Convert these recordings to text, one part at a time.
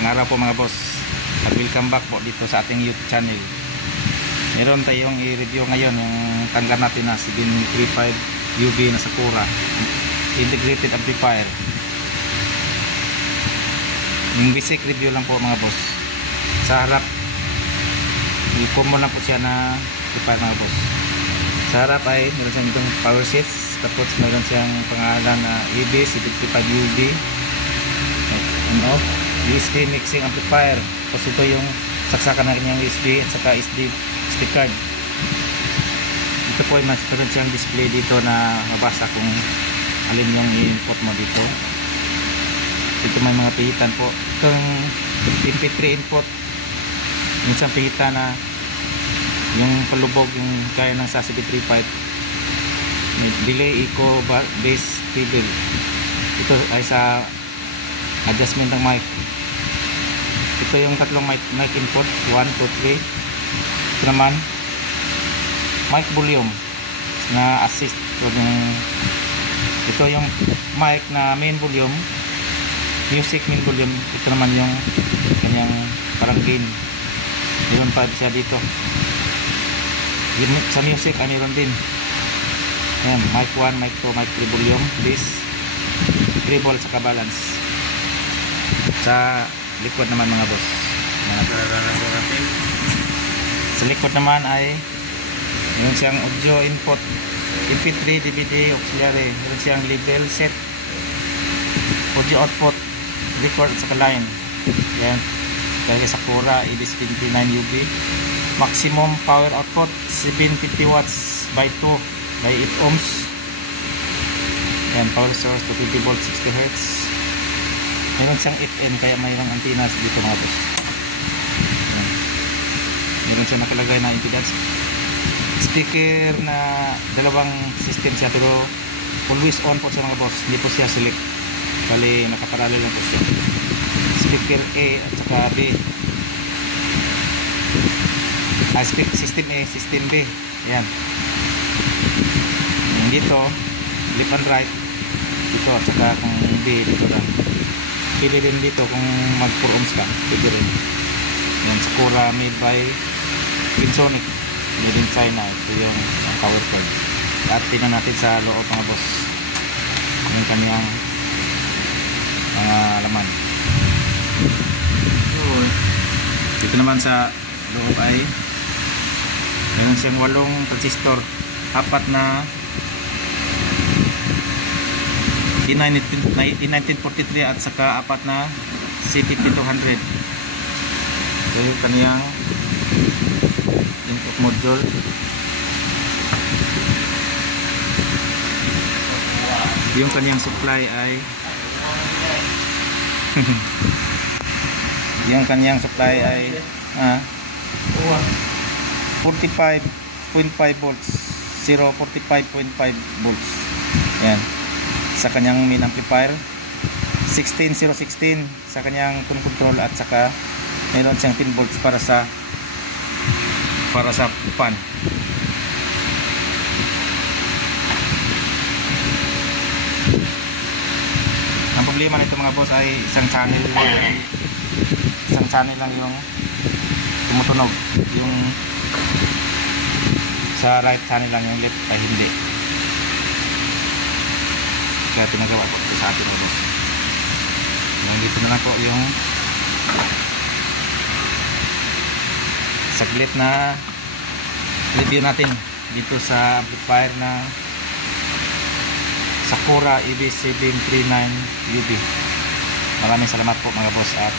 Magandang araw po mga boss at welcome back po dito sa ating YouTube channel. Meron tayong i-review ngayon yung tangga natin na 735 UB na Sakura integrated amplifier. Yung basic review lang po mga boss. Sa harap i-common lang po siya na amplifier mga boss. Sa harap ay meron siyang itong power seats, tapos meron siyang pangalan na UB 735 UB and off USB mixing amplifier. Tapos ito yung saksakan na kanyang USB at saka SD stick card. Ito po ay meron siyang display dito na mabasa kung alin yung i-input mo dito. Ito may mga pihitan po. Itong MP3 input, yung isang pihitan na yung palubog yung kaya ng sa 735, delay, echo, bass, treble. Ito ay sa adjustment ng mic. Ito yung tatlong mic input 1, 2, 3. Ito naman mic volume na assist. Ito yung mic na main volume, music main volume. Ito naman yung kanyang parang gain. Meron pa siya dito. Sa music ay meron din. Ayan, mic 1, mic 2, mic 3 volume, bass, treble, saka balance. Sa likod naman mga boss, sa likod naman ay meron siyang audio input, MP3, DVD, auxiliary. Meron siyang level set, audio output, record at saka line. Yan, kaya Sakura EB739 UB. Maximum power output 750 watts by 2 by 8 ohms. Yan, power source 220 volts 60 Hz. Meron siyang 8N kaya mayroong antenna dito mga boss. Yan. Meron siyang nakalagay na impedance. Speaker na dalawang system siya pero always on po siya mga boss. Hindi po siya select. Bali nakaparallel lang po siya. Speaker A at saka B. System A, system B. Yan. Yung dito left and right dito at saka kung B dito lang. Pili rin dito kung mag 4 ohms ka, pili rin. Yan, Sakura made by Kinsonic, made in China. Ito yung power cord. At tingnan natin sa loob mga boss yung kanyang mga laman. Dito naman sa loob ay meron siyang 8 transistor, 4 na E1943 at saka 4 na C5200. Ito yung kaniyang input module. Yung kaniyang supply ay yung kaniyang supply ay 45.5 volts 45.5 volts. Yan sa kanyang main amplifier, 16016 sa kanyang tone control at saka meron siyang 10 volts para sa fan. Ang problema nito mga boss ay isang channel lang yung tumutunog, yung sa right channel lang, yung left ay hindi. Kaya pinagawa po ito sa atin mga boss. Yung dito na lang po yung saglit na review natin dito sa amplifier na Sakura EB739 UB. Maraming salamat po mga boss at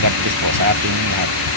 God bless po sa ating lahat.